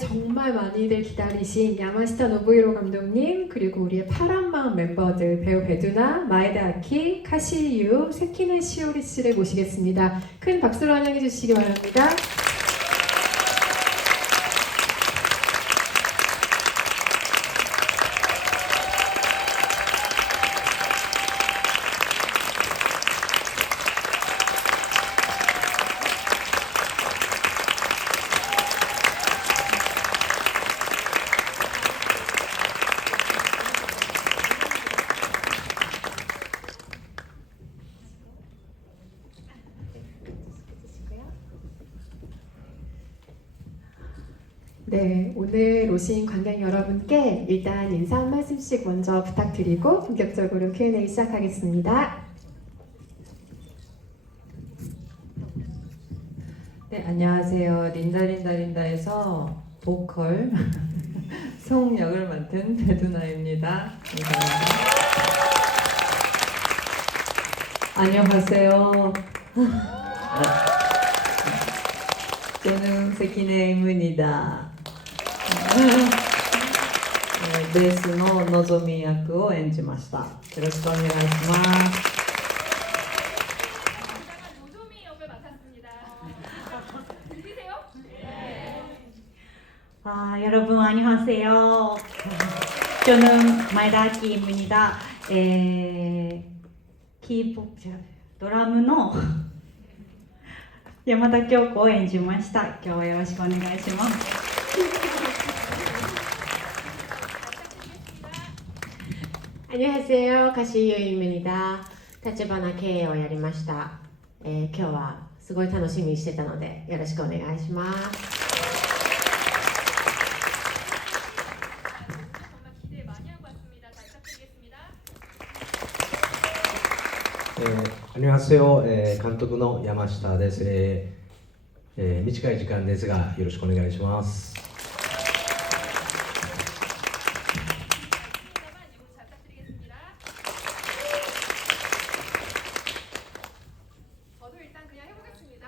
정말 많이들 기다리신 야마시타 노부히로 감독님, 그리고 우리의 파란마음 멤버들 배우 베두나, 마에다 아키, 카시유, 세키네 시오리 씨를 모시겠습니다. 큰 박수로 환영해 주시기 바랍니다. 네, 오늘 오신 관객 여러분께 일단 인사 한 말씀씩 먼저 부탁드리고 본격적으로 Q&A 시작하겠습니다. 네, 안녕하세요. 린다린다린다에서 보컬 송 역을 맡은 배두나입니다. 감사합니다. 안녕하세요. 저는 세키네입니다.ベースののぞみ役を演じました。よろしくお願いします。 노조미 역을 맡았습니다. 들리세요? 여러분 안녕하세요. 저는 마에다 아키입니다. 드라마 야마다 kyokoを演じました。今日はよろしくお願いします。 안녕하세요. 가시유입니다. 타츠바나 Kをやりました。今日はすごい楽しみにしてたのでよろしくお願いします。 정말 기대 많이 하고 왔습니다. 잘 부탁드리겠습니다. 안녕하세요. 監督の山下です。短い時間ですがよろしくお願いします。 잘 부탁드리겠습니다. 저도 일단 그냥 해보겠습니다.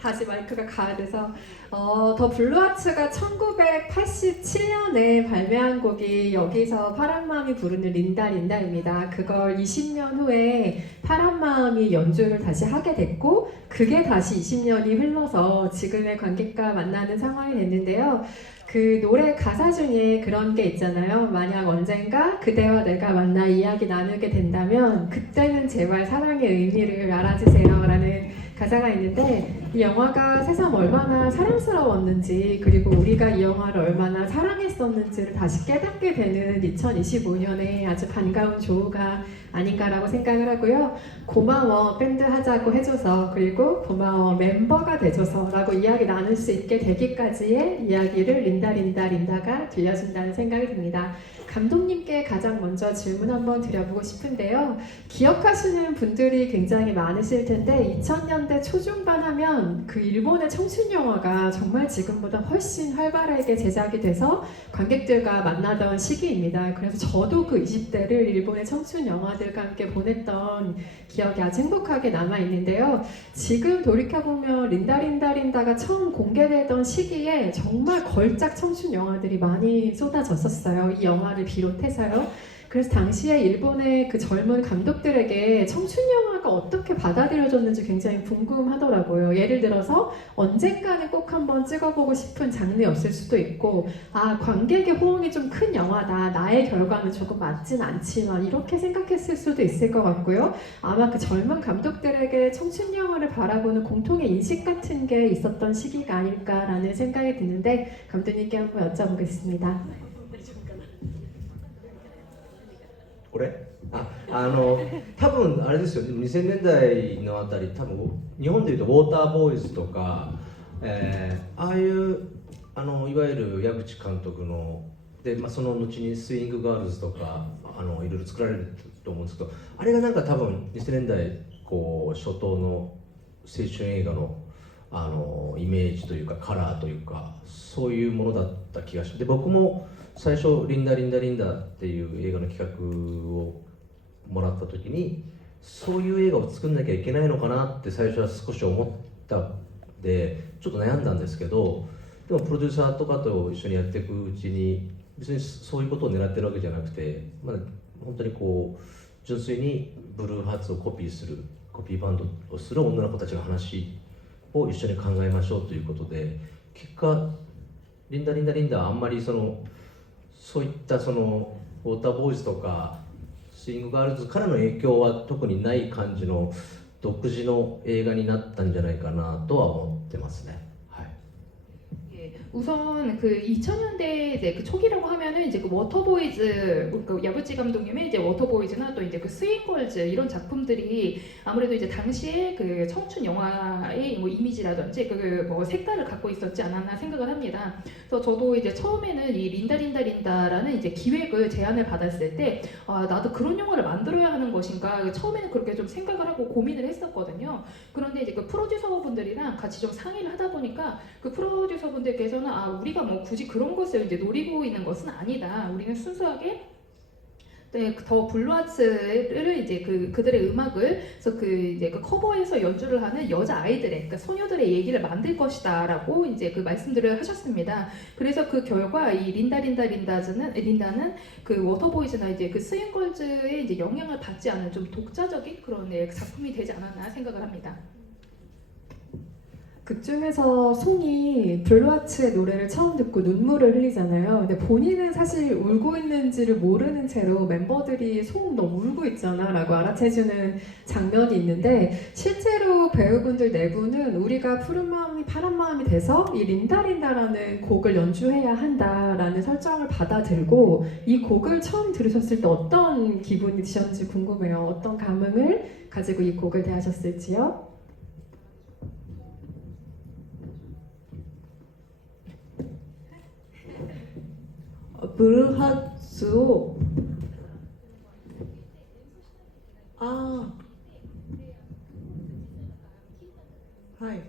다시 마이크가 가야 돼서 더 블루하츠가 1987년에 발매한 곡이 여기서 파란마음이 부르는 린다린다입니다. 그걸 20년 후에 파란마음이 연주를 다시 하게 됐고 그게 다시 20년이 흘러서 지금의 관객과 만나는 상황이 됐는데요. 그 노래 가사 중에 그런 게 있잖아요. 만약 언젠가 그대와 내가 만나 이야기 나누게 된다면 그때는 제발 사랑의 의미를 알아주세요 라는 가사가 있는데 이 영화가 새삼 얼마나 사랑스러웠는지 그리고 우리가 이 영화를 얼마나 사랑했었는지를 다시 깨닫게 되는 2025년에 아주 반가운 조우가 아닌가라고 생각을 하고요. 고마워 밴드 하자고 해줘서 그리고 고마워 멤버가 돼줘서 라고 이야기 나눌 수 있게 되기까지의 이야기를 린다가 들려준다는 생각이 듭니다. 감독님께 가장 먼저 질문 한번 드려보고 싶은데요. 기억하시는 분들이 굉장히 많으실 텐데 2000년대 초중반 하면 그 일본의 청춘 영화가 정말 지금보다 훨씬 활발하게 제작이 돼서 관객들과 만나던 시기입니다. 그래서 저도 그 20대를 일본의 청춘 영화들과 함께 보냈던 기억이 아주 행복하게 남아있는데요. 지금 돌이켜보면 린다가 처음 공개되던 시기에 정말 걸작 청춘 영화들이 많이 쏟아졌었어요. 이 영화를 비롯해서요. 그래서 당시에 일본의 그 젊은 감독들에게 청춘 영화가 어떻게 받아들여졌는지 굉장히 궁금하더라고요. 예를 들어서 언젠가는 꼭 한번 찍어보고 싶은 장르였을 수도 있고 관객의 호응이 좀 큰 영화다. 나의 결과는 조금 맞진 않지만 이렇게 생각했을 수도 있을 것 같고요. 아마 그 젊은 감독들에게 청춘 영화를 바라보는 공통의 인식 같은 게 있었던 시기가 아닐까라는 생각이 드는데 감독님께 한번 여쭤보겠습니다. これ多分あれですよね、2000年代のあたり、多分日本でいうとウォーターボーイズとか、ああいういわゆる矢口監督ので、その後にスイングガールズとかいろいろ作られると思うんですけど、あれがなんか多分2000年代こう初頭の青春映画のイメージというかカラーというかそういうものだった気がして、僕も最初リンダっていう映画の企画をもらった時にそういう映画を作んなきゃいけないのかなって最初は少し思ったんでちょっと悩んだんですけど、でもプロデューサーとかと一緒にやっていくうちに別にそういうことを狙ってるわけじゃなくて、まあ、本当にこう純粋にブルーハーツをコピーするコピーバンドをする女の子たちの話を一緒に考えましょうということで、結果リンダリンダリンダあんまりそういったウォーターボーイズとかスイングガールズからの影響は特にない感じの独自の映画になったんじゃないかなとは思ってますね。はい。 우선 그 2000년대 이제 그 초기라고 하면은 이제 그 워터보이즈, 그 야부치 감독님의 이제 워터보이즈나 또 이제 그 스윙걸즈 이런 작품들이 아무래도 이제 당시에 그 청춘 영화의 뭐 이미지라든지 그 뭐 색깔을 갖고 있었지 않았나 생각을 합니다. 그래서 저도 이제 처음에는 이 린다라는 이제 기획을 제안을 받았을 때 나도 그런 영화를 만들어야 하는 것인가 처음에는 그렇게 좀 생각을 하고 고민을 했었거든요. 그런데 이제 그 프로듀서분들이랑 같이 좀 상의를 하다 보니까 그 프로듀서분들께서는 우리가 뭐 굳이 그런 것을 이제 노리고 있는 것은 아니다. 우리는 순수하게 더 블루하츠를 이제 그들의 음악을 그래서 이제 그 커버에서 연주를 하는 여자 아이들의 그러니까 소녀들의 얘기를 만들 것이다라고 이제 그 말씀들을 하셨습니다. 그래서 그 결과 이 린다는 그 워터보이즈나 이제 그 스윙걸즈의 이제 영향을 받지 않은 좀 독자적인 그런 작품이 되지 않았나 생각을 합니다. 극 중에서 송이 블루하츠의 노래를 처음 듣고 눈물을 흘리잖아요. 근데 본인은 사실 울고 있는지를 모르는 채로 멤버들이 송 너 울고 있잖아 라고 알아채주는 장면이 있는데, 실제로 배우분들 내부는 우리가 푸른 마음이 파란 마음이 돼서 이 린다라는 곡을 연주해야 한다라는 설정을 받아들고 이 곡을 처음 들으셨을 때 어떤 기분이 드셨는지 궁금해요. 어떤 감흥을 가지고 이 곡을 대하셨을지요? ブルーハーツをはい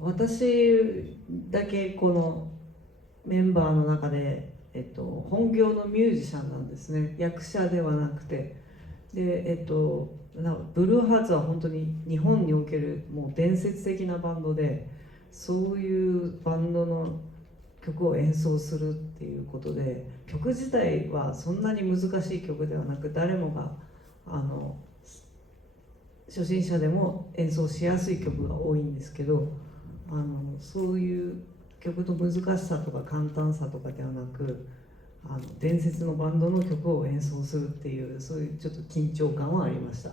私だけこのメンバーの中で、本業のミュージシャンなんですね。役者ではなくてで、ブルーハーツは本当に日本におけるもう伝説的なバンドで、そういうバンドの曲を演奏するっていうことで、曲自体はそんなに難しい曲ではなく、誰もが初心者でも演奏しやすい曲が多いんですけど、そういう曲の難しさとか簡単さとかではなく、伝説のバンドの曲を演奏するっていう、そういうちょっと緊張感はありました。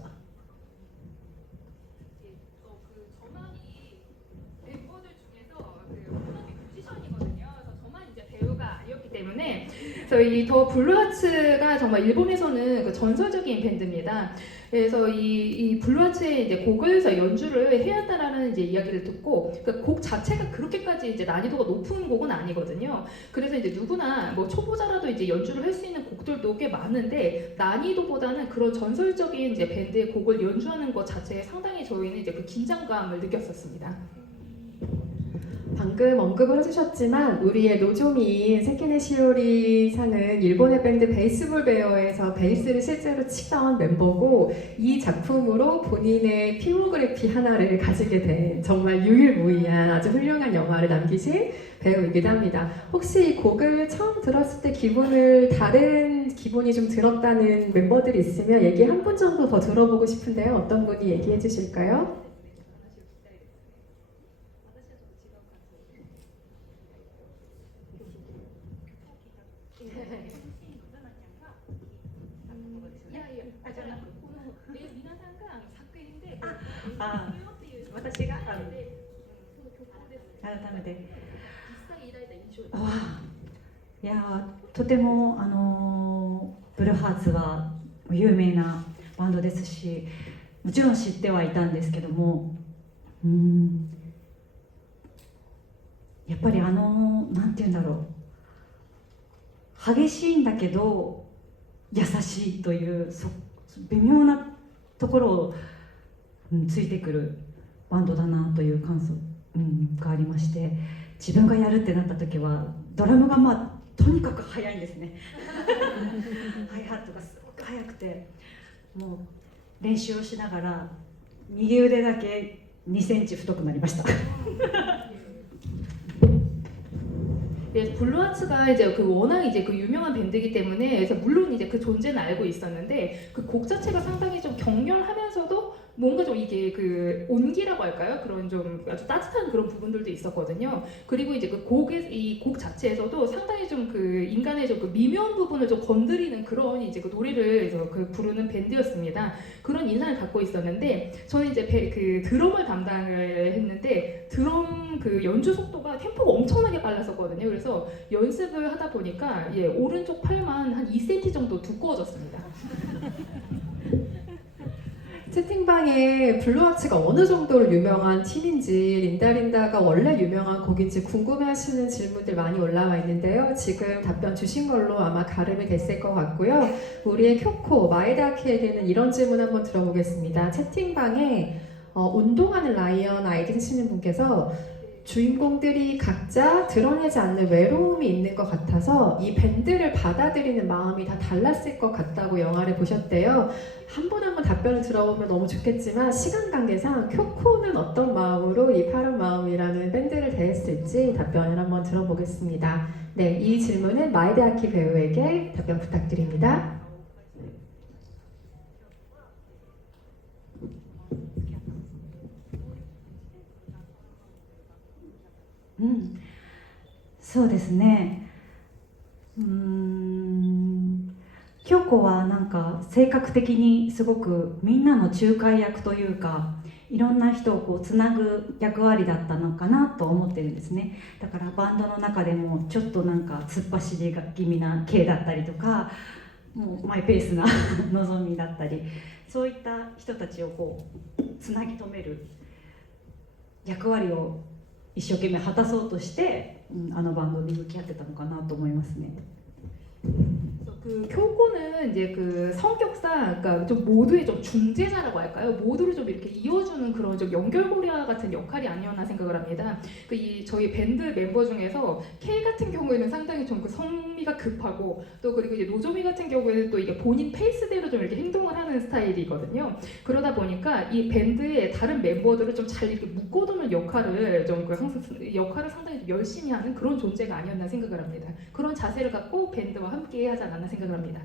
그래서 이 더 블루하츠가 정말 일본에서는 그 전설적인 밴드입니다. 그래서 이 블루하츠의 이제 곡을 연주를 해야 한다라는 이제 이야기를 듣고, 그 곡 자체가 그렇게까지 이제 난이도가 높은 곡은 아니거든요. 그래서 이제 누구나 뭐 초보자라도 이제 연주를 할 수 있는 곡들도 꽤 많은데, 난이도보다는 그런 전설적인 이제 밴드의 곡을 연주하는 것 자체에 상당히 저희는 이제 그 긴장감을 느꼈었습니다. 방금 언급을 해주셨지만 우리의 노조미인 세키네 시오리 상은 일본의 밴드 베이스볼 베어에서 베이스를 실제로 치던 멤버고, 이 작품으로 본인의 필모그래피 하나를 가지게 된 정말 유일무이한 아주 훌륭한 영화를 남기신 배우이기도 합니다. 혹시 이 곡을 처음 들었을 때 다른 기분이 좀 들었다는 멤버들이 있으면 얘기 한 분 정도 더 들어보고 싶은데요. 어떤 분이 얘기해 주실까요? 아, 私が改めていやとてもブルーハーツは有名なバンドですし、もちろん知ってはいたんですけども、やっぱりなんていうんだろう、激しいんだけど優しいという微妙なところをついてくるバンドだなという感想がありまして、自分がやるってなった時はドラムがまあとにかく速いんですねハイハットがすごく速くて、もう練習をしながら右腕だけ2センチ太くなりました예, 블루하츠가 이제 그 워낙 이제 그 유명한 밴드이기 때문에 그래서 물론 이제 그 존재는 알고 있었는데 그 곡 자체가 상당히 좀 격렬하면서도 뭔가 좀 이게 그 온기라고 할까요? 그런 좀 아주 따뜻한 그런 부분들도 있었거든요. 그리고 이제 그 곡의 이 곡 자체에서도 상당히 좀 그 인간의 좀 그 미묘한 부분을 좀 건드리는 그런 이제 그 노래를 그 부르는 밴드였습니다. 그런 인상을 갖고 있었는데 저는 이제 그 드럼을 담당을 했는데 드럼 그 연주 속도가 템포가 엄청나게 빨랐었거든요. 그래서 연습을 하다 보니까 예, 오른쪽 팔만 한 2cm 정도 두꺼워졌습니다. 채팅방에 블루아츠가 어느 정도로 유명한 팀인지, 린다린다가 원래 유명한 곡인지 궁금해하시는 질문들 많이 올라와 있는데요. 지금 답변 주신 걸로 아마 가름이 됐을 것 같고요. 우리의 쿄코 마에다키에게는 이런 질문 한번 들어보겠습니다. 채팅방에 운동하는 라이언 아이디 쓰시는 분께서 주인공들이 각자 드러내지 않는 외로움이 있는 것 같아서 이 밴드를 받아들이는 마음이 다 달랐을 것 같다고 영화를 보셨대요. 한 분 한 분 답변을 들어보면 너무 좋겠지만 시간 관계상 쿄코는 어떤 마음으로 이 파란 마음이라는 밴드를 대했을지 답변을 한번 들어보겠습니다. 네, 이 질문은 마에다키 배우에게 답변 부탁드립니다. 음, そうですね。京子はなんか性格的にすごくみんなの仲介役というか、いろんな人をこうつなぐ役割だったのかなと思ってるんですね。だからバンドの中でもちょっとなんか突っ走り気味な系だったりとか、もうマイペースなのぞみだったり、そういった人たちをこうつなぎ止める役割を一生懸命果たそうとして、あのバンドに向き合ってたのかなと思いますね。 그 쿄코는 이제 그 성격상 그러니까 좀 모두의 좀 중재자라고 할까요? 모두를 좀 이렇게 이어주는 그런 좀 연결고리와 같은 역할이 아니었나 생각을 합니다. 그 이 저희 밴드 멤버 중에서 K 같은 경우에는 상당히 좀 그 성미가 급하고 또 그리고 이제 노조미 같은 경우에는 또 이게 본인 페이스대로 좀 이렇게 행동을 하는 스타일이거든요. 그러다 보니까 이 밴드의 다른 멤버들을 좀 잘 이렇게 묶어두는 역할을 좀 그 항상 역할을 상당히 좀 열심히 하는 그런 존재가 아니었나 생각을 합니다. 그런 자세를 갖고 밴드와 함께 하지 않았나 생각을 합니다.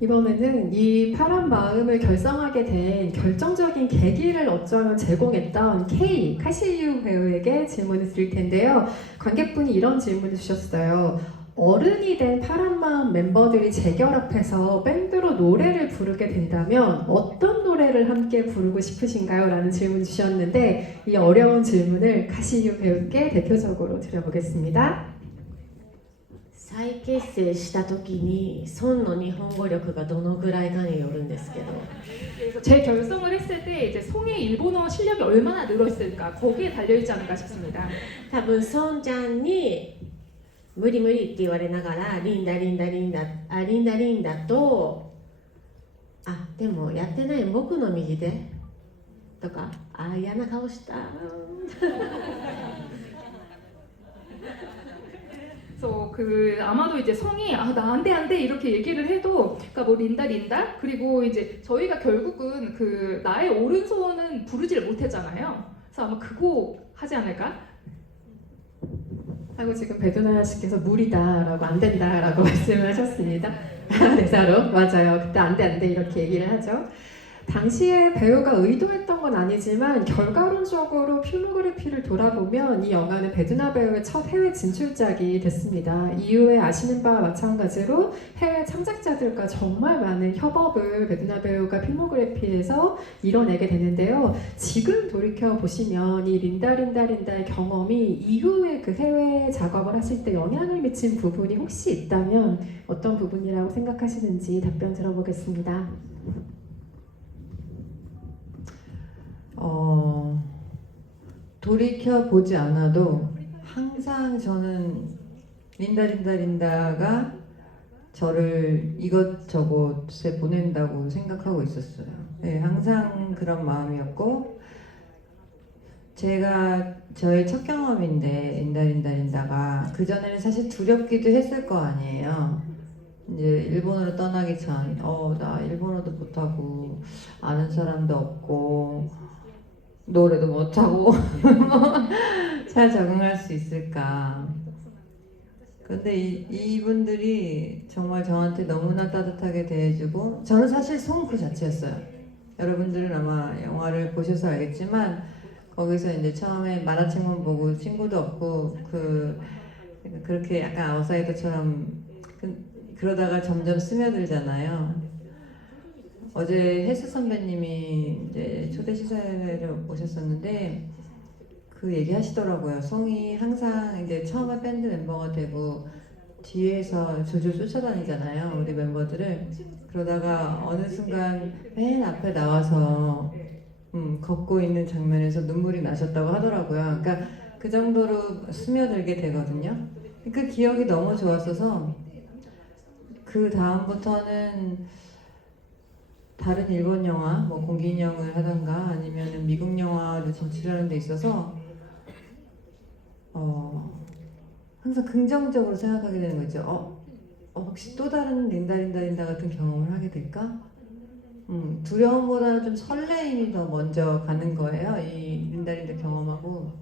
이번에는 이 파란 마음을 결성하게 된 결정적인 계기를 어쩌면 제공했던 K 카시유 배우에게 질문을 드릴 텐데요. 관객분이 이런 질문을 주셨어요. 어른이 된 파란 마음 멤버들이 재결합해서 밴드로 노래를 부르게 된다면 어떤 노래를 함께 부르고 싶으신가요? 라는 질문 주셨는데 이 어려운 질문을 카시유 배우께 대표적으로 드려보겠습니다. 再結成した時に孫の日本語力がどのぐらいかによるんですけど 그래서 재결성을 했을 때 이제 송의 일본어 실력이 얼마나 늘었을까 거기에 달려있지 않을까 싶습니다. 多分孫ちゃんに無理無理って言われながらリンダリンダリンダリンダリンダとでもやってない僕の右手とか嫌な顔した 그래서 그 아마도 이제 성이 나 안 돼 안 돼 이렇게 얘기를 해도 그러니까 뭐 린다 린다 그리고 이제 저희가 결국은 그 나의 오른손은 부르지를 못했잖아요. 그래서 아마 그거 하지 않을까? 하고 지금 배두나 씨께서 무리다라고 안 된다라고 말씀을 하셨습니다. 대사로 맞아요. 그때 안 돼 이렇게 얘기를 하죠. 당시에 배우가 의도했던 건 아니지만 결과론적으로 필모그래피를 돌아보면 이 영화는 배두나 배우의 첫 해외 진출작이 됐습니다. 이후에 아시는 바와 마찬가지로 해외 창작자들과 정말 많은 협업을 배두나 배우가 필모그래피에서 이뤄내게 되는데요. 지금 돌이켜 보시면 이 린다의 경험이 이후에 그 해외 작업을 하실 때 영향을 미친 부분이 혹시 있다면 어떤 부분이라고 생각하시는지 답변 들어보겠습니다. 돌이켜보지 않아도 항상 저는 린다가 저를 이것저것에 보낸다고 생각하고 있었어요. 네, 항상 그런 마음이었고 저의 첫 경험인데 린다가 그 전에는 사실 두렵기도 했을 거 아니에요. 이제 일본으로 떠나기 전, 나 일본어도 못하고 아는 사람도 없고 노래도 못하고 잘 적응할 수 있을까? 근데 이분들이 정말 저한테 너무나 따뜻하게 대해주고 저는 사실 소음 그 자체였어요. 여러분들은 아마 영화를 보셔서 알겠지만 거기서 이제 처음에 만화책만 보고 친구도 없고 그렇게 약간 아웃사이더처럼 그러다가 점점 스며들잖아요. 어제 혜수 선배님이 이제 초대 시사회를 오셨었는데 그 얘기 하시더라고요. 송이 항상 이제 처음에 밴드 멤버가 되고 뒤에서 줄줄 쫓아다니잖아요. 우리 멤버들을. 그러다가 어느 순간 맨 앞에 나와서 걷고 있는 장면에서 눈물이 나셨다고 하더라고요. 그러니까 그 정도로 스며들게 되거든요. 그 기억이 너무 좋았어서 그 다음부터는 다른 일본 영화, 뭐 공기인형을 하던가 아니면 미국 영화를 진출하는 데 있어서 항상 긍정적으로 생각하게 되는 거죠. 혹시 또 다른 린다 같은 경험을 하게 될까? 두려움보다는 좀 설레임이 더 먼저 가는 거예요. 이 린다 경험하고.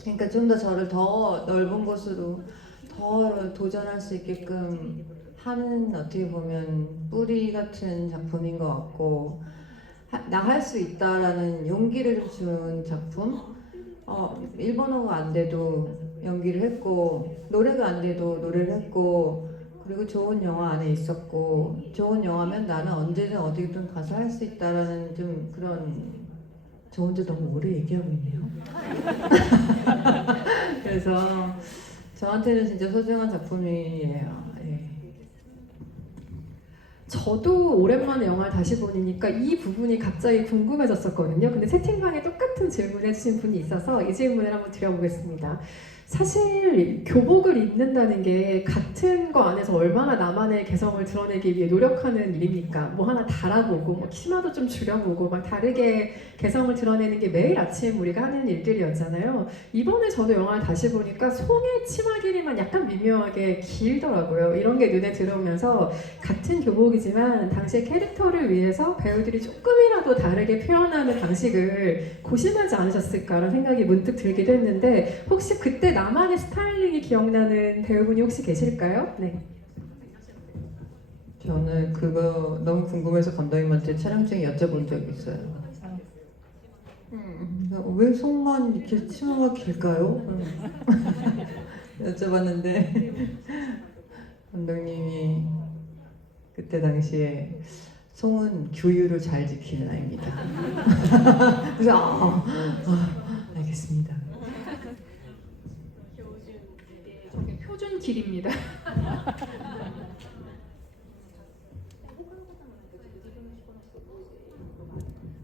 그러니까 좀 더 저를 더 넓은 곳으로 더 도전할 수 있게끔 하는 어떻게 보면 뿌리 같은 작품인 것 같고 나 할 수 있다라는 용기를 준 작품. 일본어가 안 돼도 연기를 했고 노래가 안 돼도 노래를 했고 그리고 좋은 영화 안에 있었고 좋은 영화면 나는 언제든 어디든 가서 할 수 있다라는 좀 그런 저 혼자 너무 오래 얘기하고 있네요. 그래서 저한테는 진짜 소중한 작품이에요. 예. 저도 오랜만에 영화를 다시 보니까 이 부분이 갑자기 궁금해졌었거든요. 근데 채팅방에 똑같은 질문 해주신 분이 있어서 이 질문을 한번 드려보겠습니다. 사실 교복을 입는다는 게 같은 거 안에서 얼마나 나만의 개성을 드러내기 위해 노력하는 일입니까? 뭐 하나 달아보고 뭐 치마도 좀 줄여보고 막 다르게 개성을 드러내는 게 매일 아침 우리가 하는 일들이었잖아요. 이번에 저도 영화를 다시 보니까 송의 치마 길이만 약간 미묘하게 길더라고요. 이런 게 눈에 들어오면서 같은 교복이지만 당시의 캐릭터를 위해서 배우들이 조금이라도 다르게 표현하는 방식을 고심하지 않으셨을까라는 생각이 문득 들기도 했는데 혹시 그때 나만의 스타일링이 기억나는 배우분이 혹시 계실까요? 네. 저는 그거 너무 궁금해서 감독님한테 촬영 중에 여쭤본 적이 있어요. 왜 손만 이렇게 치마가 길까요? 여쭤봤는데 감독님이 그때 당시에 송은 규율을 잘 지키는 아이입니다. 그래서 알겠습니다. 표준 길입니다.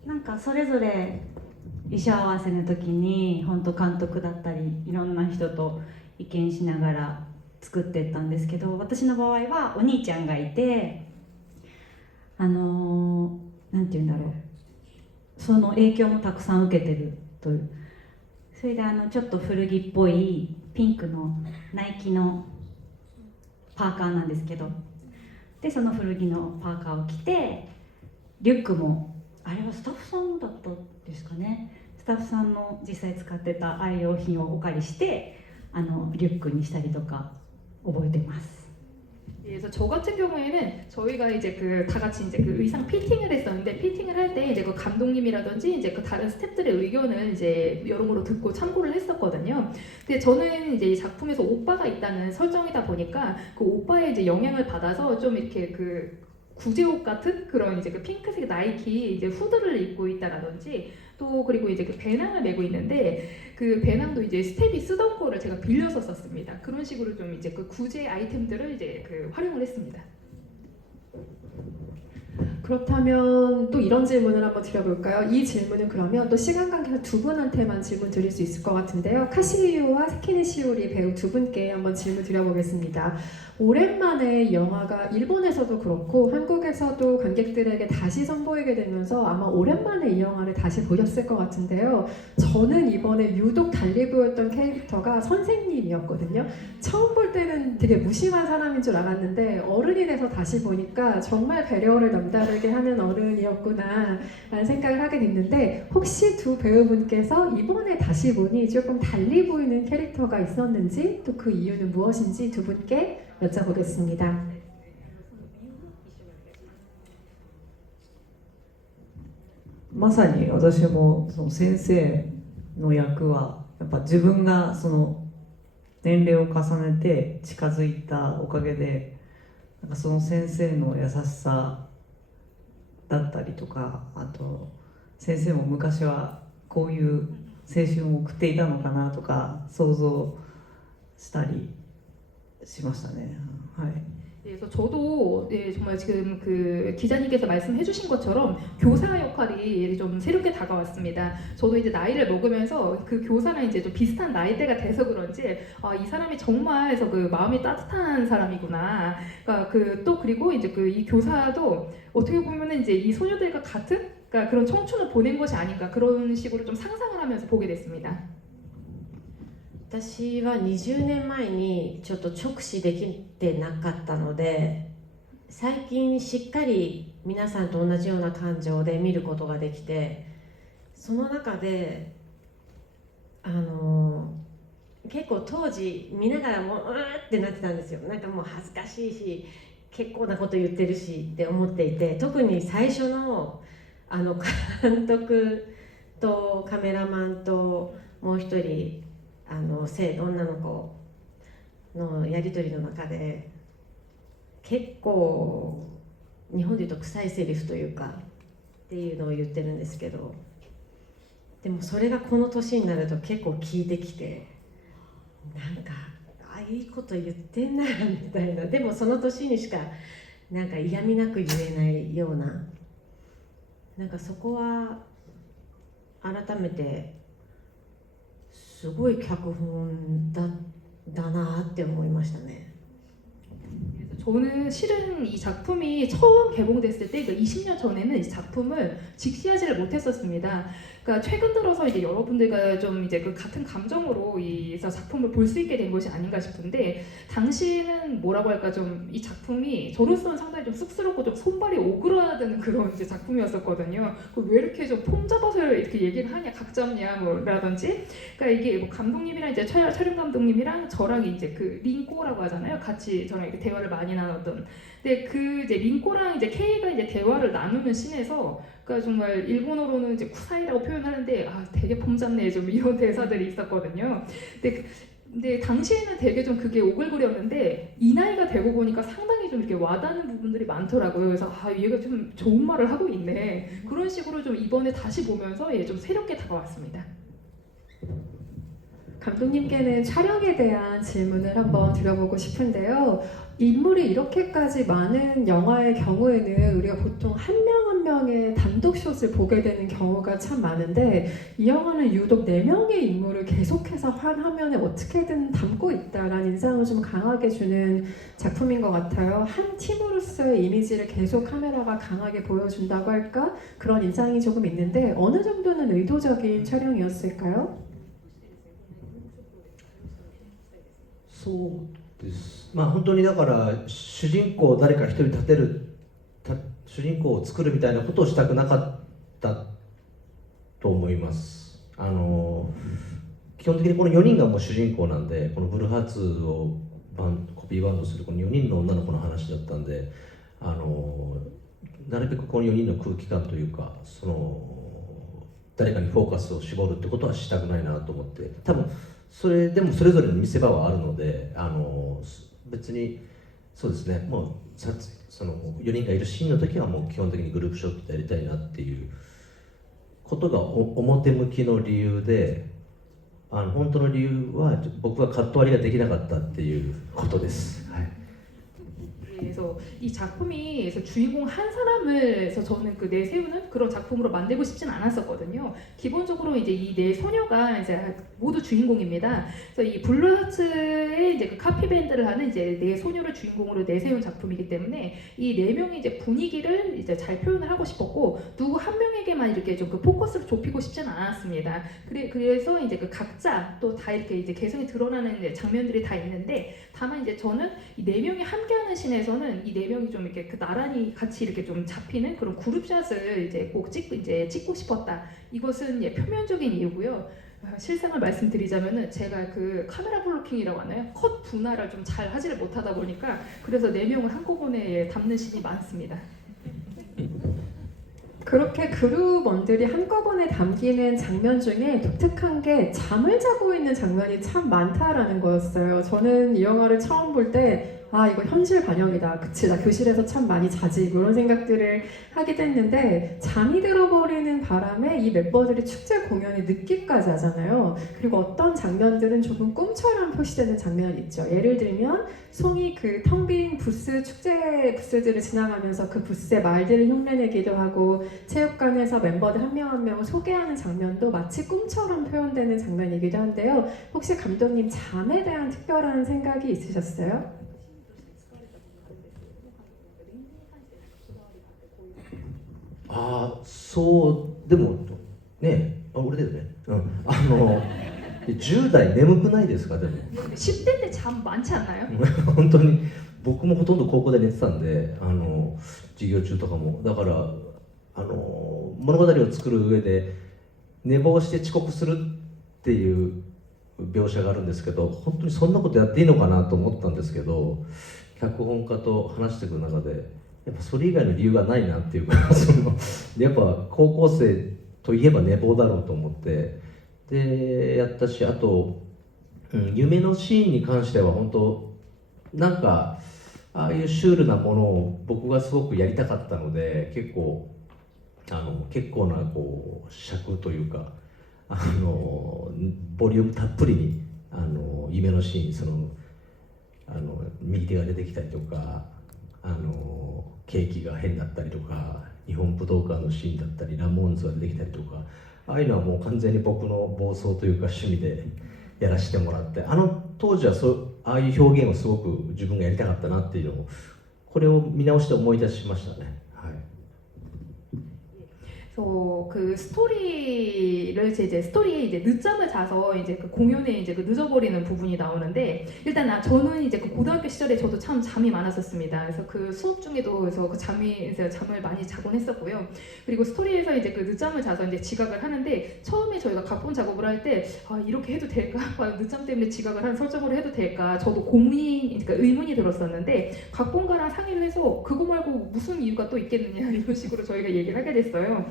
なんかそれぞれ衣装合わせの時に本当監督だったりいろんな人と意見しながら作っていったんですけど、私の場合はお兄ちゃんがいてなんて言うんだろう、その影響もたくさん受けてるという。それでちょっと古着っぽいピンクのナイキのパーカーなんですけど、でその古着のパーカーを着てリュックもあれはスタッフさんだったんですかね、スタッフさんの実際使ってた愛用品をお借りしてリュックにしたりとか覚えてます。 그래서 저 같은 경우에는 저희가 이제 다 같이 이제 의상 피팅을 했었는데 피팅을 할 때 이제 감독님이라든지 이제 다른 스태프들의 의견을 이제 여러모로 듣고 참고를 했었거든요. 근데 저는 이제 이 작품에서 오빠가 있다는 설정이다 보니까 그 오빠의 이제 영향을 받아서 좀 이렇게 구제옷 같은 그런 이제 핑크색 나이키 이제 후드를 입고 있다라든지 또 그리고 이제 배낭을 메고 있는데 그 배낭도 이제 스텝이 쓰던 거를 제가 빌려서 썼습니다. 그런 식으로 좀 이제 구제 아이템들을 이제 활용을 했습니다. 그렇다면 또 이런 질문을 한번 드려볼까요? 이 질문은 그러면 또 시간 관계상 두 분한테만 질문 드릴 수 있을 것 같은데요. 카시유와 세키네 시오리 배우 두 분께 한번 질문 드려보겠습니다. 오랜만에 이 영화가 일본에서도 그렇고 한국에서도 관객들에게 다시 선보이게 되면서 아마 오랜만에 이 영화를 다시 보셨을 것 같은데요. 저는 이번에 유독 달리 보였던 캐릭터가 선생님이었거든요. 처음 볼 때는 되게 무심한 사람인 줄 알았는데 어른이 돼서 다시 보니까 정말 배려를 남다르게 하는 어른이었구나 라는 생각을 하게 됐는데, 혹시 두 배우분께서 이번에 다시 보니 조금 달리 보이는 캐릭터가 있었는지, 또 그 이유는 무엇인지 두 분께 여쭤보겠습니다. まさに私もその先生の役はやっぱ自分がその年齢を重ねて近づいたおかげで、なんかその先生の優しさだったりとか、あと先生も昔はこういう青春を送っていたのかなとか想像したりしましたね。はい。 그래서 저도 정말 지금 그 기자님께서 말씀해주신 것처럼 교사 역할이 좀 새롭게 다가왔습니다. 저도 이제 나이를 먹으면서 그 교사랑 이제 좀 비슷한 나이대가 돼서 그런지 이 사람이 정말 그래서 그 마음이 따뜻한 사람이구나. 그러니까 그리고 이제 이 교사도 어떻게 보면은 이제 이 소녀들과 같은 그러니까 그런 청춘을 보낸 것이 아닌가 그런 식으로 좀 상상을 하면서 보게 됐습니다. 私は20年前にちょっと直視できてなかったので、最近しっかり皆さんと同じような感情で見ることができて、その中で結構当時見ながらもうってなってたんですよ。なんかもう恥ずかしいし結構なこと言ってるしって思っていて、特に最初の監督とカメラマンともう一人女の子のやり取りの中で結構日本でいうと臭いセリフというかっていうのを言ってるんですけど、でもそれがこの年になると結構効いてきて、なんかいいこと言ってんなみたいな、でもその年にしかなんか嫌味なく言えないような、なんかそこは改めてすごい脚本だなって思いましたね。 저는 실은 이 작품이 처음 개봉됐을 때, 그러니까 20년 전에는 이 작품을 직시하지를 못했었습니다. 그러니까 최근 들어서 이제 여러분들과 좀 이제 그 같은 감정으로 이 작품을 볼 수 있게 된 것이 아닌가 싶은데, 당시에는 뭐라고 할까 좀 이 작품이 저로서는 상당히 좀 쑥스럽고 좀 손발이 오그라드는 그런 이제 작품이었었거든요. 왜 이렇게 좀 폼 잡아서 이렇게 얘기를 하냐, 각 잡냐 뭐라든지. 그러니까 이게 뭐 감독님이랑 이제 촬영 감독님이랑 저랑 이제 그 링꼬라고 하잖아요. 같이 저랑 이렇게 대화를 많이 나눴던. 근데 그 이제 링꼬랑 이제 케이가 이제 대화를 나누는 씬에서, 그러니까 정말 일본어로는 이제 쿠사이라고 표현하는데 되게 폼 잡네 좀 이런 대사들이 있었거든요. 근데 당시에는 되게 좀 그게 오글거렸는데 이 나이가 되고 보니까 상당히 좀 이렇게 와닿는 부분들이 많더라고요. 그래서 얘가 좀 좋은 말을 하고 있네. 그런 식으로 좀 이번에 다시 보면서 좀 새롭게 다가왔습니다. 감독님께는 촬영에 대한 질문을 한번 드려보고 싶은데요. 인물이 이렇게까지 많은 영화의 경우에는 우리가 보통 한 명 한 명의 단독 숏을 보게 되는 경우가 참 많은데, 이 영화는 유독 4명의 인물을 계속해서 한 화면에 어떻게든 담고 있다라는 인상을 좀 강하게 주는 작품인 것 같아요. 한 팀으로서의 이미지를 계속 카메라가 강하게 보여준다고 할까? 그런 인상이 조금 있는데, 어느 정도는 의도적인 촬영이었을까요? そうです。まあ本当にだから主人公を誰か一人立てる、主人公を作るみたいなことをしたくなかったと思います。基本的にこの4人がもう主人公なんで、このブルーハーツをコピーバンドするこの4人の女の子の話だったんで、なるべくこの4人の空気感というか、誰かにフォーカスを絞るってことはしたくないなと思って、多分それでもそれぞれの見せ場はあるので、別にそうですね、もうその4人がいるシーンの時はもう基本的にグループショットでやりたいなっていうことが表向きの理由で、本当の理由は僕はカット割りができなかったっていうことです。はい。 그래서 이 작품이 그래서 주인공 한 사람을 해서 저는 그 내세우는 그런 작품으로 만들고 싶진 않았었거든요. 기본적으로 이제 이 네 소녀가 이제 모두 주인공입니다. 그래서 이 블루하츠의 이제 그 카피 밴드를 하는 이제 네 소녀를 주인공으로 내세운 작품이기 때문에 이 네 명이 이제 분위기를 이제 잘 표현을 하고 싶었고 누구 한 명에게만 이렇게 좀 그 포커스를 좁히고 싶지는 않았습니다. 그래서 이제 그 각자 또 다 이렇게 이제 개성이 드러나는 이제 장면들이 다 있는데 다만 이제 저는 이 네 명이 함께하는 씬에서는 이 네 명이 좀 이렇게 그 나란히 같이 이렇게 좀 잡히는 그런 그룹샷을 이제 꼭 찍고 싶었다. 이것은 예, 표면적인 이유고요. 실상을 말씀드리자면은 제가 그 카메라 블로킹이라고 하나요? 컷 분할을 좀 잘 하지를 못하다 보니까 그래서 네 명을 한꺼번에 담는 씬이 많습니다. 그렇게 그룹원들이 한꺼번에 담기는 장면 중에 독특한 게 잠을 자고 있는 장면이 참 많다라는 거였어요. 저는 이 영화를 처음 볼 때 아 이거 현실 반영이다. 그치 나 교실에서 참 많이 자지 이런 생각들을 하기도 했는데 잠이 들어버리는 바람에 이 멤버들이 축제 공연이 늦게까지 하잖아요. 그리고 어떤 장면들은 조금 꿈처럼 표시되는 장면이 있죠. 예를 들면 송이 그 텅 빈 부스 축제 부스들을 지나가면서 그 부스의 말들을 흉내내기도 하고 체육관에서 멤버들 한 명 한 명을 소개하는 장면도 마치 꿈처럼 표현되는 장면이기도 한데요. 혹시 감독님 잠에 대한 특별한 생각이 있으셨어요? ああ、そうでもね、俺だよね。10代眠くないですかでも。 10대 때 잠 많지 않나요? 本当に僕もほとんど高校で寝てたんで、授業中とかもだから物語を作る上で寝坊して遅刻するっていう描写があるんですけど、本当にそんなことやっていいのかなと思ったんですけど、脚本家と話していく中でやっぱそれ以外の理由がないなっていうかやっぱ高校生といえば寝坊だろうと思ってでやったし、あと、夢のシーンに関しては本当なんかああいうシュールなものを僕がすごくやりたかったので結構なこう尺というかボリュームたっぷりに夢のシーン右手が出てきたりとかケーキが変だったりとか日本武道館のシーンだったりラモーンズが出てきたりとかああいうのはもう完全に僕の暴走というか趣味でやらせてもらって当時はああいう表現をすごく自分がやりたかったなっていうのをこれを見直して思い出しましたね。はい 그래서 그 스토리를 이제 스토리에 이제 늦잠을 자서 이제 그 공연에 이제 그 늦어버리는 부분이 나오는데 일단 저는 이제 그 고등학교 시절에 저도 참 잠이 많았었습니다. 그래서 그 수업 중에도 그래서 그 잠을 많이 자곤 했었고요. 그리고 스토리에서 이제 그 늦잠을 자서 이제 지각을 하는데 처음에 저희가 각본 작업을 할 때 이렇게 해도 될까? 늦잠 때문에 지각을 한 설정으로 해도 될까? 저도 그러니까 의문이 들었었는데 각본가랑 상의를 해서 그거 말고 무슨 이유가 또 있겠느냐 이런 식으로 저희가 얘기를 하게 됐어요.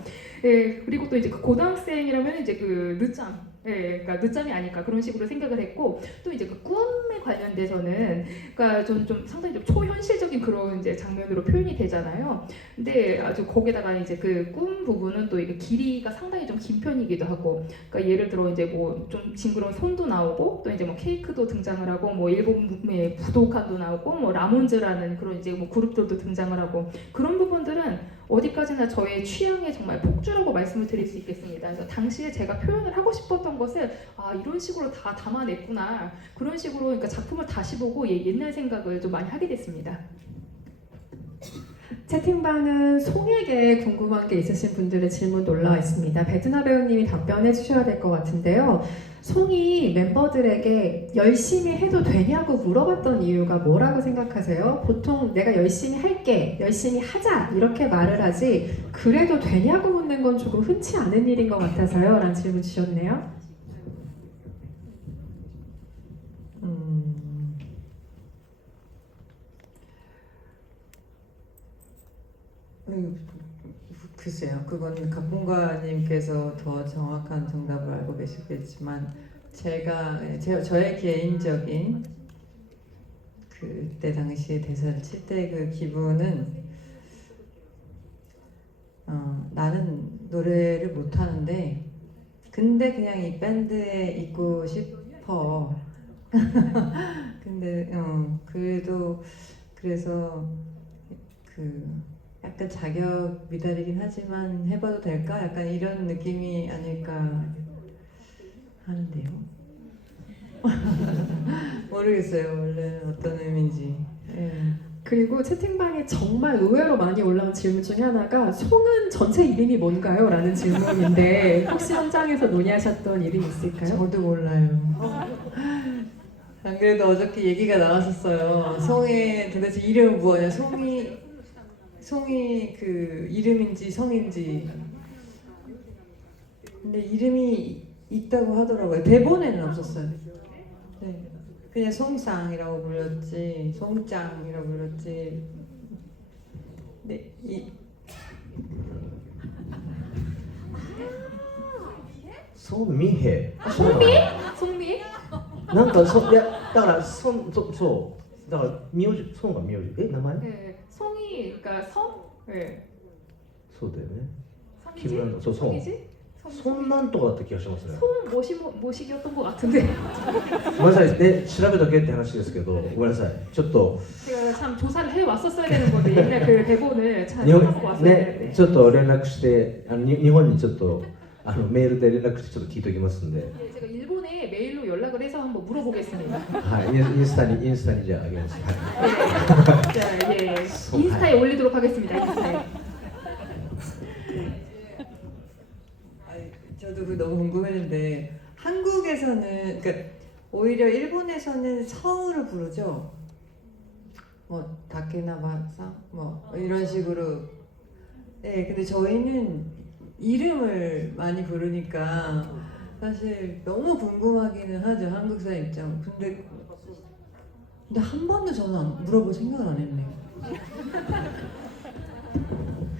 예, 그리고 또 이제 그 고등학생이라면 이제 그 늦잠, 예, 그러니까 늦잠이 아닐까 그런 식으로 생각을 했고 또 이제 그 꿈에 관련돼서는 그러니까 좀 상당히 좀 초현실적인 그런 이제 장면으로 표현이 되잖아요. 근데 아주 거기다가 이제 그 꿈 부분은 또 이게 길이가 상당히 좀 긴 편이기도 하고, 그러니까 예를 들어 이제 뭐 좀 징그러운 손도 나오고 또 이제 뭐 케이크도 등장을 하고 뭐 일본의 부도칸도 나오고 뭐 라몬즈라는 그런 이제 뭐 그룹들도 등장을 하고 그런 부분들은 어디까지나 저의 취향에 정말 폭주라고 말씀을 드릴 수 있겠습니다. 그래서 당시에 제가 표현을 하고 싶었던 것을 이런 식으로 다 담아냈구나 그런 식으로 그러니까 작품을 다시 보고 옛날 생각을 좀 많이 하게 됐습니다. 채팅방은 송에게 궁금한 게 있으신 분들의 질문도 올라와 있습니다. 배두나 배우님이 답변해 주셔야 될 것 같은데요. 송이 멤버들에게 열심히 해도 되냐고 물어봤던 이유가 뭐라고 생각하세요? 보통 내가 열심히 할게, 열심히 하자 이렇게 말을 하지 그래도 되냐고 묻는 건 조금 흔치 않은 일인 것 같아서요 라는 질문 주셨네요. 글쎄요. 그건 각본가님께서 더 정확한 정답을 알고 계시겠지만 저의 개인적인 그때 당시 대사를 칠 때 그 기분은 나는 노래를 못하는데 근데 그냥 이 밴드에 있고 싶어. 근데 그래도 그래서 그 약간 자격 미달이긴 하지만 해봐도 될까? 약간 이런 느낌이 아닐까 하는데요. 모르겠어요. 원래 어떤 의미인지. 예. 그리고 채팅방에 정말 의외로 많이 올라온 질문 중에 하나가 송은 전체 이름이 뭔가요? 라는 질문인데 혹시 현장에서 논의하셨던 이름이 있을까요? 저도 몰라요. 안 그래도 어저께 얘기가 나왔었어요. 송의 도대체 이름은 뭐냐? 송이 그 이름인지 성인지. 근데 이름이 있다고 하더라고요. 대본에는 없었어요. 네. 그냥 송상이라고 불렸지, 송짱이라고 불렸지. 네, 손미해. 송미? なんかいやだからそうだから名字孫が名字名前 네, 송이 그러니까 성? 네. そうだよね 성이지? 木村のそうそう 성이지? そんなんとかだった気がしますね 송 모식이었던 것 같은데 ごめんなさいね調べとけって話ですけどごめんなさいちょっと 제가 참 조사를 해 왔었어야 되는 건데 옛날 그 대본을 잘 日本 써갖고 왔어야 ね 되는데 ちょっと連絡して日本にちょっとメールで連絡してちょっと聞いておきますんで 네, 제가 일본에 메일로 연락을 해서 한번 물어보겠습니다. はいインスタにじゃああげますはい 네, 자, 예, 송- 인스타에 올리도록 하겠습니다. 인스타에. 아니, 저도 그 너무 궁금했는데 한국에서는 그러니까 오히려 일본에서는 성으로 부르죠. 뭐 다케나바사 뭐 이런 식으로. 네, 근데 저희는 이름을 많이 부르니까 사실 너무 궁금하기는 하죠. 한국 사람 입장. 근데 한 번도 저는 물어볼 생각을 안 했네요.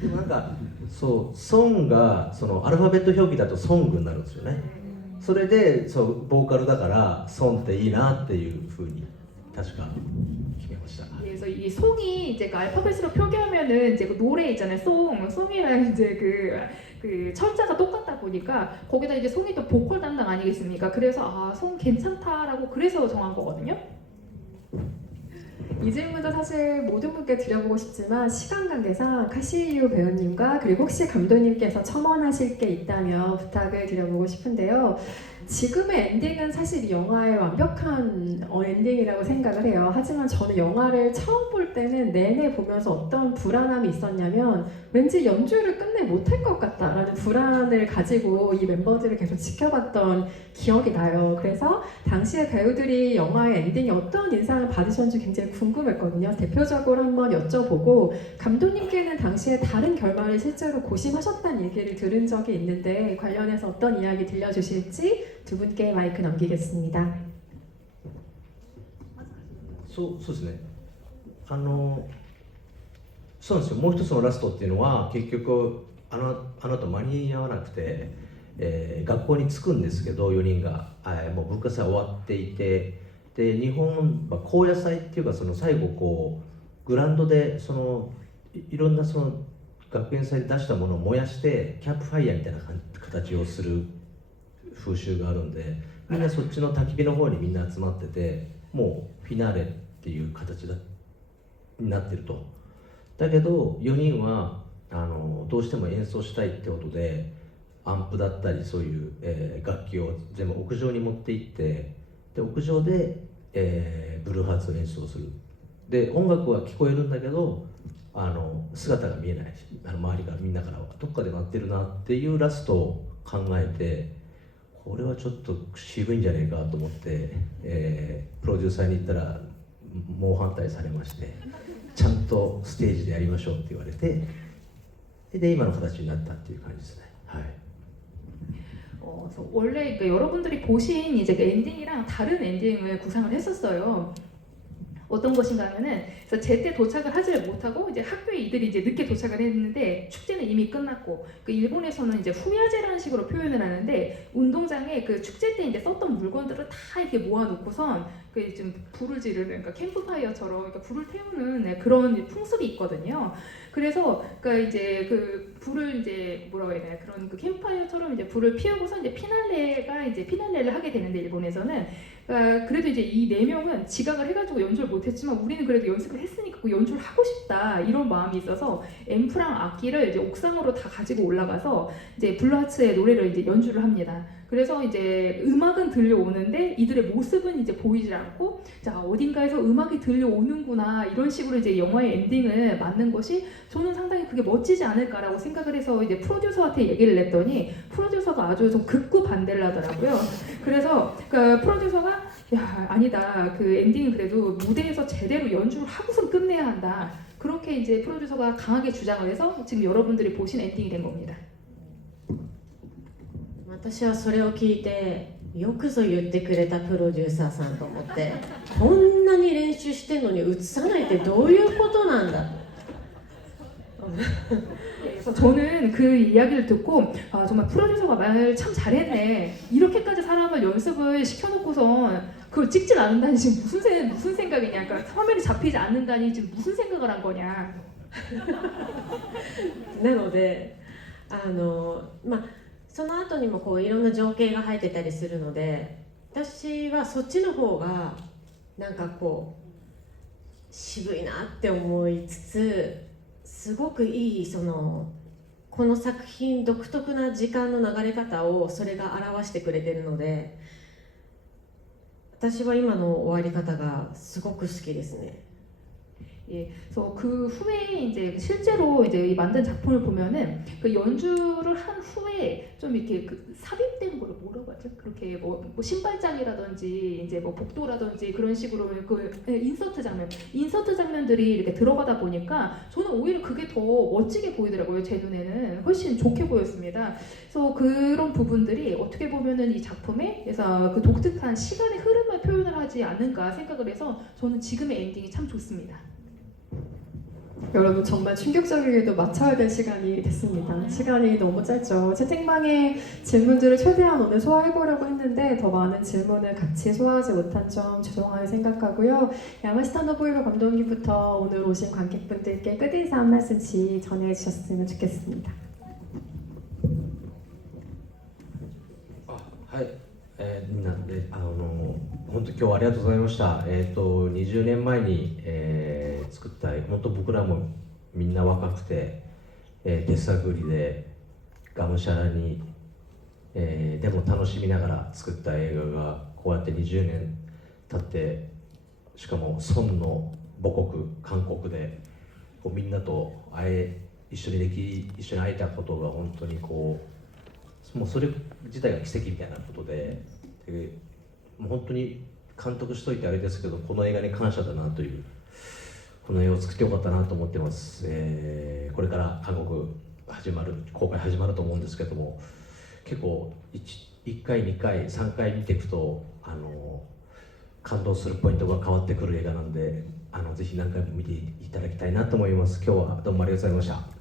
でもなんかそうソンがそのアルファベット表記だとソングになるんですよねそれでそうボーカルだからソンっていいなっていうふうに確か決めました 그래서 이 송이 이제 그 알파벳으로 표기하면은 이제 그 노래 있잖아요. 송이랑 이제 그 철자가 똑같다 보니까 거기다 이제 송이 또 보컬 담당 아니겠습니까? 그래서 아, 송 괜찮다라고 그래서 정한 거거든요. 이 질문도 사실 모든 분께 드려보고 싶지만 시간 관계상 카시유 배우님과 그리고 혹시 감독님께서 첨언하실 게 있다면 부탁을 드려보고 싶은데요. 지금의 엔딩은 사실 이 영화의 완벽한 엔딩이라고 생각을 해요. 하지만 저는 영화를 처음 볼 때는 내내 보면서 어떤 불안함이 있었냐면 왠지 연주를 끝내 못할 것 같다라는 불안을 가지고 이 멤버들을 계속 지켜봤던 기억이 나요. 그래서 당시에 배우들이 영화의 엔딩이 어떤 인상을 받으셨는지 굉장히 궁금했거든요. 대표적으로 한번 여쭤보고 감독님께는 당시에 다른 결말을 실제로 고심하셨다는 얘기를 들은 적이 있는데 관련해서 어떤 이야기 들려주실지 두 분께 마이크 넘기겠습니다. そうですねそうなんですよもう一つのラストっていうのは結局あの後間に合わなくて、学校に着くんですけど4人が、もう文化祭終わっていてで日本、高野祭っていうかその最後こうグラウンドでそのいろんなその学園祭で出したものを燃やしてキャンプファイヤーみたいな形をする風習があるんでみんなそっちの焚き火の方にみんな集まっててもうフィナーレっていう形になってるとだけど4人はどうしても演奏したいってことでアンプだったりそういう、楽器を全部屋上に持って行ってで屋上で、ブルーハーツを演奏するで音楽は聞こえるんだけど姿が見えない周りからみんなからはどっかで鳴ってるなっていうラストを考えてこれはちょっと渋いんじゃねえかと思って、プロデューサーに言ったら猛反対されましてちゃんとステージでやりましょうって言われてで今の形になったっていう感じですねはい 그래서 원래 그러니까 여러분들이 보신 이제 그 엔딩이랑 다른 엔딩을 구상을 했었어요. 어떤 것인가 하면은 그래서 제때 도착을 하지 못하고 이제 학교에 이들이 이제 늦게 도착을 했는데 축제는 이미 끝났고 그 일본에서는 이제 후야제라는 식으로 표현을 하는데 운동장에 그 축제 때 이제 썼던 물건들을 다 이렇게 모아놓고선 그 좀 불을 지르는 그러니까 캠프파이어처럼 그러니까 불을 태우는 그런 풍습이 있거든요. 그래서 그러니까 이제 그 불을 이제 뭐라고 해야 되나 그런 그 캠프파이어처럼 이제 불을 피우고서 이제 피날레를 하게 되는데 일본에서는 그래도 이제 이 네 명은 지각을 해가지고 연주를 못했지만 우리는 그래도 연습을 했으니까 뭐 연주를 하고 싶다 이런 마음이 있어서 앰프랑 악기를 이제 옥상으로 다 가지고 올라가서 이제 블루하츠의 노래를 이제 연주를 합니다. 그래서 이제 음악은 들려오는데 이들의 모습은 이제 보이질 않고 자 어딘가에서 음악이 들려오는구나 이런 식으로 이제 영화의 엔딩을 맞는 것이 저는 상당히 그게 멋지지 않을까라고 생각을 해서 이제 프로듀서한테 얘기를 냈더니 프로듀서가 아주 좀 극구 반대를 하더라고요. 그래서 그 프로듀서가 야 아니다 그 엔딩은 그래도 무대에서 제대로 연주를 하고선 끝내야 한다. 그렇게 이제 프로듀서가 강하게 주장을 해서 지금 여러분들이 보신 엔딩이 된 겁니다. 私はそれを聞いてよくぞ言ってくれたプロデューサーさんと思ってこんなに練習してんのに映さないってどういうことなんだ 그래서 저는 그 이야기를 듣고 아 정말 프로듀서가 말 참 잘했네 이렇게까지 사람을 연습을 시켜놓고선 그걸 찍질 않는다니 지금 무슨 생각이냐 그러니까 화면이 잡히지 않는다니 지금 무슨 생각을 한 거냐 なのでその後にもこういろんな情景が入ってたりするので私はそっちの方がなんかこう渋いなって思いつつすごくいいこの作品独特な時間の流れ方をそれが表してくれてるので私は今の終わり方がすごく好きですね。 예, 그래서 그 후에 이제 실제로 이제 만든 작품을 보면은 그 연주를 한 후에 좀 이렇게 그 삽입된 거를 뭐라고 하죠? 그렇게 뭐 신발장이라든지 이제 뭐 복도라든지 그런 식으로 그 인서트 장면들이 이렇게 들어가다 보니까 저는 오히려 그게 더 멋지게 보이더라고요. 제 눈에는 훨씬 좋게 보였습니다. 그래서 그런 부분들이 어떻게 보면은 이 작품에서 그 독특한 시간의 흐름을 표현을 하지 않는가 생각을 해서 저는 지금의 엔딩이 참 좋습니다. 여러분 정말 충격적이게도 맞춰야 될 시간이 됐습니다. 시간이 너무 짧죠. 채팅방에 질문들을 최대한 오늘 소화해보려고 했는데 더 많은 질문을 같이 소화하지 못한 점 죄송하게 생각하고요. 야마시타 노부이로 감독님부터 오늘 오신 관객분들께 끝인사 한 말씀씩 전해주셨으면 좋겠습니다. はい、みんなで本当今日はありがとうございました。20年前に、作った本当僕らもみんな若くて、手探りでがむしゃらに、でも楽しみながら作った映画がこうやって20年経ってしかも孫の母国韓国でこうみんなと一緒に会えたことが本当にこうもうそれ自体が奇跡みたいなことで、もう本当に監督しといてあれですけどこの映画に感謝だなというこの映画を作ってよかったなと思ってます。これから韓国公開始まると思うんですけども結構1回2回3回見ていくと感動するポイントが変わってくる映画なんでぜひ何回も見ていただきたいなと思います。今日はどうもありがとうございました。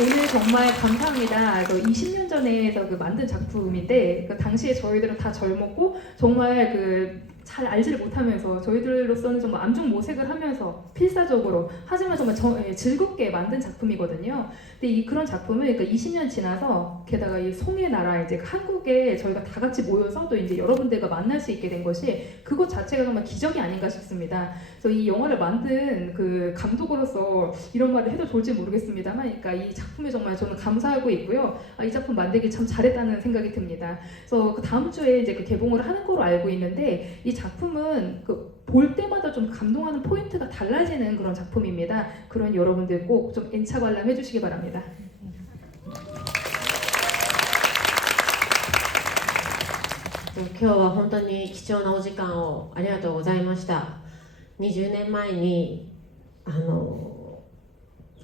오늘 정말 감사합니다. 20년 전에 그 만든 작품인데 그 당시에 저희들은 다 젊었고 정말 그 잘 알지를 못하면서 저희들로서는 정말 암중모색을 하면서 필사적으로 하지만 정말 즐겁게 만든 작품이거든요. 근데 그런 작품을 20년 지나서 게다가 이 송의 나라 이제 한국에 저희가 다 같이 모여서 또 이제 여러분들과 만날 수 있게 된 것이 그것 자체가 정말 기적이 아닌가 싶습니다. 그래서 이 영화를 만든 그 감독으로서 이런 말을 해도 좋을지 모르겠습니다만, 그러니까 이 작품에 정말 저는 감사하고 있고요. 이 작품 만들기 참 잘했다는 생각이 듭니다. 그래서 그 다음 주에 이제 그 개봉을 하는 거로 알고 있는데 이 작품은 볼 때마다 좀 감동하는 포인트가 달라지는 그런 작품입니다. 그런 여러분들 꼭 좀 N차 관람해 주시기 바랍니다. 今日は本当に貴重なお時間をありがとうございました。20年前に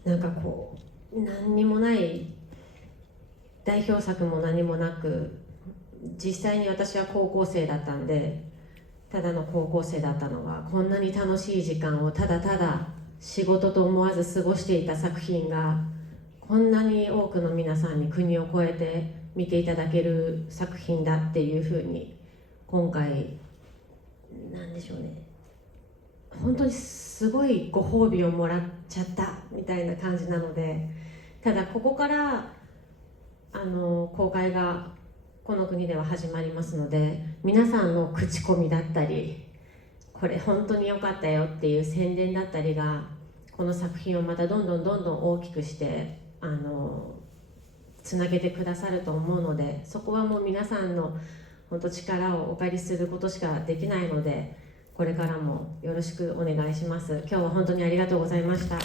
なんかこう何にもない代表作も何もなく、実際に私は高校生だったんで、ただの高校生だったのがこんなに楽しい時間をただただ仕事と思わず過ごしていた作品がこんなに多くの皆さんに国を越えて見ていただける作品だっていうふうに今回なんでしょうね、本当にすごいご褒美をもらっちゃったみたいな感じなので、ただここから公開がこの国では始まりますので、皆さんの口コミだったりこれ本当に良かったよっていう宣伝だったりがこの作品をまたどんどん大きくしてつなげてくださると思うので、そこはもう皆さんの本当力をお借りすることしかできないので、これからもよろしくお願いします。今日は本当にありがとうございました。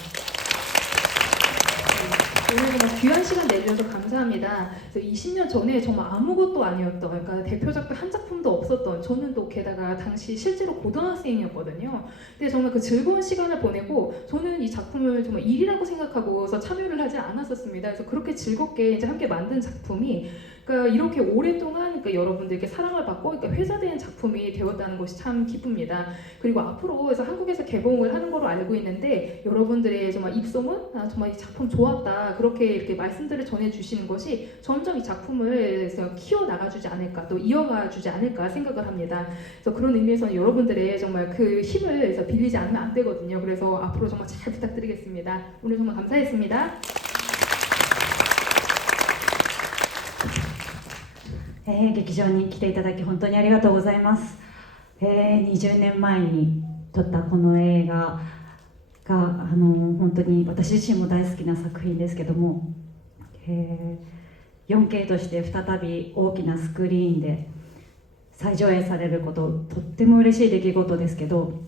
오늘 정말 귀한 시간 내주셔서 감사합니다. 그래서 20년 전에 정말 아무것도 아니었던, 그러니까 대표작도 한 작품도 없었던, 저는 또 게다가 당시 실제로 고등학생이었거든요. 근데 정말 그 즐거운 시간을 보내고 저는 이 작품을 정말 일이라고 생각하고서 참여를 하지 않았었습니다. 그래서 그렇게 즐겁게 이제 함께 만든 작품이 그러니까 이렇게 오랫동안 그러니까 여러분들께 사랑을 받고 그러니까 회자된 작품이 되었다는 것이 참 기쁩니다. 그리고 앞으로 그래서 한국에서 개봉을 하는 걸로 알고 있는데 여러분들의 정말 입소문, 정말 이 작품 좋았다 그렇게 이렇게 말씀들을 전해주시는 것이 점점 이 작품을 키워 나가주지 않을까, 또 이어가주지 않을까 생각을 합니다. 그래서 그런 의미에서는 여러분들의 정말 그 힘을 그래서 빌리지 않으면 안 되거든요. 그래서 앞으로 정말 잘 부탁드리겠습니다. 오늘 정말 감사했습니다. 劇場に来ていただき本当にありがとうございます。20年前に撮ったこの映画が本当に私自身も大好きな作品ですけども、4K として再び大きなスクリーンで再上映されること、とっても嬉しい出来事ですけど、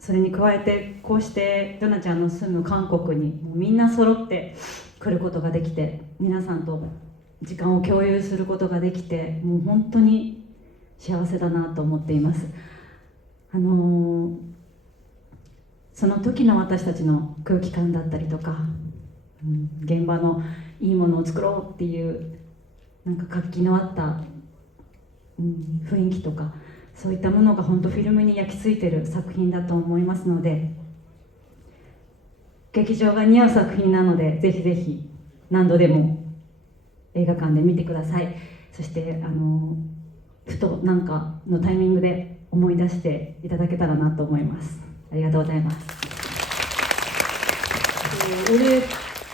それに加えてこうしてヨナちゃんの住む韓国にもうみんな揃って来ることができて、皆さんと時間を共有することができて、もう本当に幸せだなと思っています。その時の私たちの空気感だったりとか、現場のいいものを作ろうっていうなんか活気のあった、雰囲気とか、そういったものが本当フィルムに焼き付いてる作品だと思いますので、劇場が似合う作品なので、ぜひぜひ何度でも映画館で見てください。そしてふと何かのタイミングで思い出していただけたらなと思います。ありがとうございます。 오늘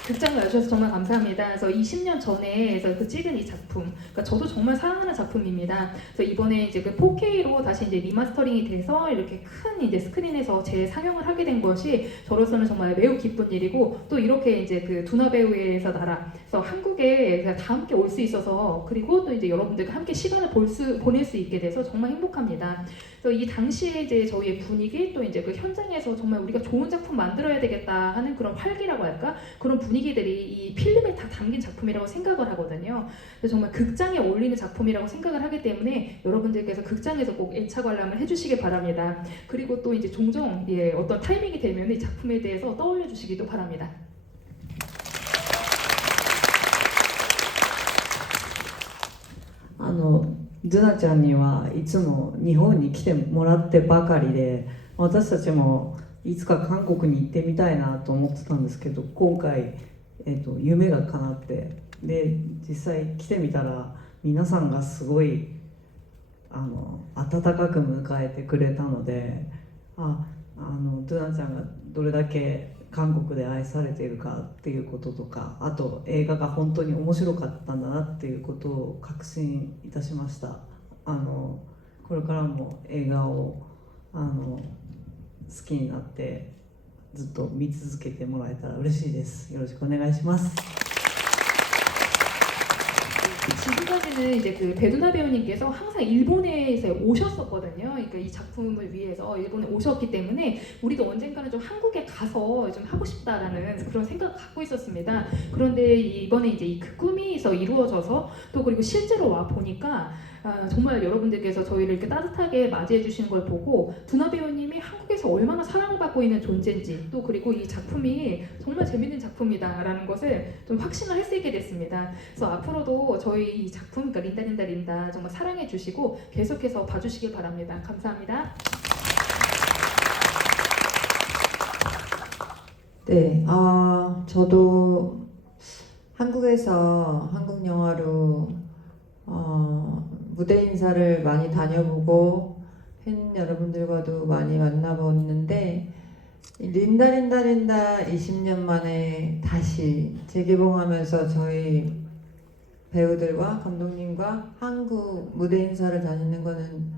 극장 와주셔서 정말 감사합니다. 그래서 20년 전에 그 찍은 이 작품, 그러니까 저도 정말 사랑하는 작품입니다. 그래서 이번에 이제 그 4K로 다시 이제 리마스터링이 돼서 이렇게 큰 이제 스크린에서 재상영을 하게 된 것이 저로서는 정말 매우 기쁜 일이고, 또 이렇게 이제 그 두나 배우에서 나라, 그래서 한국에 다 함께 올 수 있어서, 그리고 또 이제 여러분들과 함께 시간을 보낼 수 있게 돼서 정말 행복합니다. 그래서 이 당시에 이제 저희의 분위기, 또 이제 그 현장에서 정말 우리가 좋은 작품 만들어야 되겠다 하는 그런 활기라고 할까, 그런 분위기들이 이 필름에 다 담긴 작품이라고 생각을 하거든요. 그래서 정말 극장에 어울리는 작품이라고 생각을 하기 때문에 여러분들께서 극장에서 꼭 애착 관람을 해주시길 바랍니다. 그리고 또 이제 종종 어떤 타이밍이 되면 이 작품에 대해서 떠올려 주시기도 바랍니다. ドゥナちゃんにはいつも日本に来てもらってばかりで、私たちもいつか韓国に行ってみたいなと思ってたんですけど、今回、夢が叶って、で実際来てみたら皆さんがすごい温かく迎えてくれたので、ドゥナちゃんがどれだけ韓国で愛されているかっていうこととか、あと映画が本当に面白かったんだなっていうことを確信いたしました。これからも映画を好きになってずっと見続けてもらえたら嬉しいです。よろしくお願いします。 지금까지는 이제 그 배두나 배우님께서 항상 일본에서 오셨었거든요. 그러니까 이 작품을 위해서 일본에 오셨기 때문에 우리도 언젠가는 좀 한국에 가서 좀 하고 싶다라는 그런 생각을 갖고 있었습니다. 그런데 이번에 이제 이 그 꿈이 이루어져서 또 그리고 실제로 와 보니까 정말 여러분들께서 저희를 이렇게 따뜻하게 맞이해 주시는 걸 보고 두나 배우님이 한국에서 얼마나 사랑을 받고 있는 존재인지, 또 그리고 이 작품이 정말 재밌는 작품이다라는 것을 좀 확신을 할 수 있게 됐습니다. 그래서 앞으로도 저희 이 작품, 그러니까 린다 린다 린다 정말 사랑해 주시고 계속해서 봐주시길 바랍니다. 감사합니다. 네, 저도 한국에서 한국 영화로 무대 인사를 많이 다녀보고 팬 여러분들과도 많이 만나봤는데, 린다 린다 린다 20년 만에 다시 재개봉하면서 저희 배우들과 감독님과 한국 무대 인사를 다니는 거는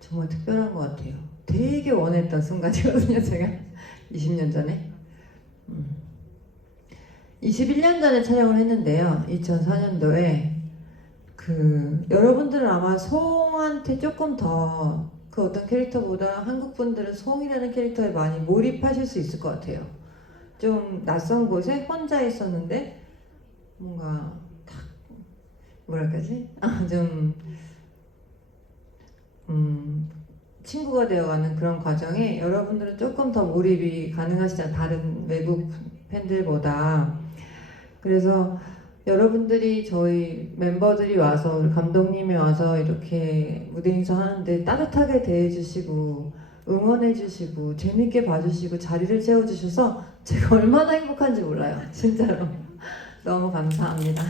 정말 특별한 것 같아요. 되게 원했던 순간이거든요. 제가 20년 전에 21년 전에 촬영을 했는데요. 2004년도에 여러분들은 아마 송한테 조금 더 그 어떤 캐릭터보다 한국 분들은 송이라는 캐릭터에 많이 몰입하실 수 있을 것 같아요. 좀 낯선 곳에 혼자 있었는데 뭔가 딱 뭐랄까지? 친구가 되어가는 그런 과정에 여러분들은 조금 더 몰입이 가능하시잖아요. 다른 외국 팬들보다. 그래서 여러분들이 저희 멤버들이 와서 우리 감독님이 와서 이렇게 무대 인사하는데 따뜻하게 대해주시고 응원해주시고 재밌게 봐주시고 자리를 채워주셔서 제가 얼마나 행복한지 몰라요. 진짜로 너무 감사합니다.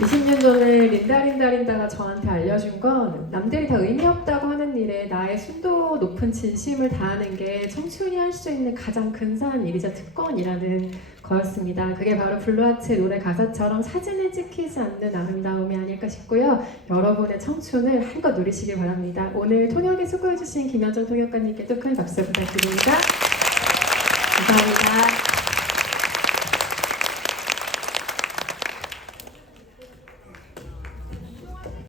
20년 전에 린다가 저한테 알려준 건 남들이 다 의미 없다고 하는 일에 나의 순도 높은 진심을 다하는 게 청춘이 할 수 있는 가장 근사한 일이자 특권이라는 거였습니다. 그게 바로 블루아츠의 노래 가사처럼 사진에 찍히지 않는 아름다움이 아닐까 싶고요. 여러분의 청춘을 한껏 누리시길 바랍니다. 오늘 통역에 수고해주신 김현정 통역관님께도 큰 박수 부탁드립니다. 감사합니다.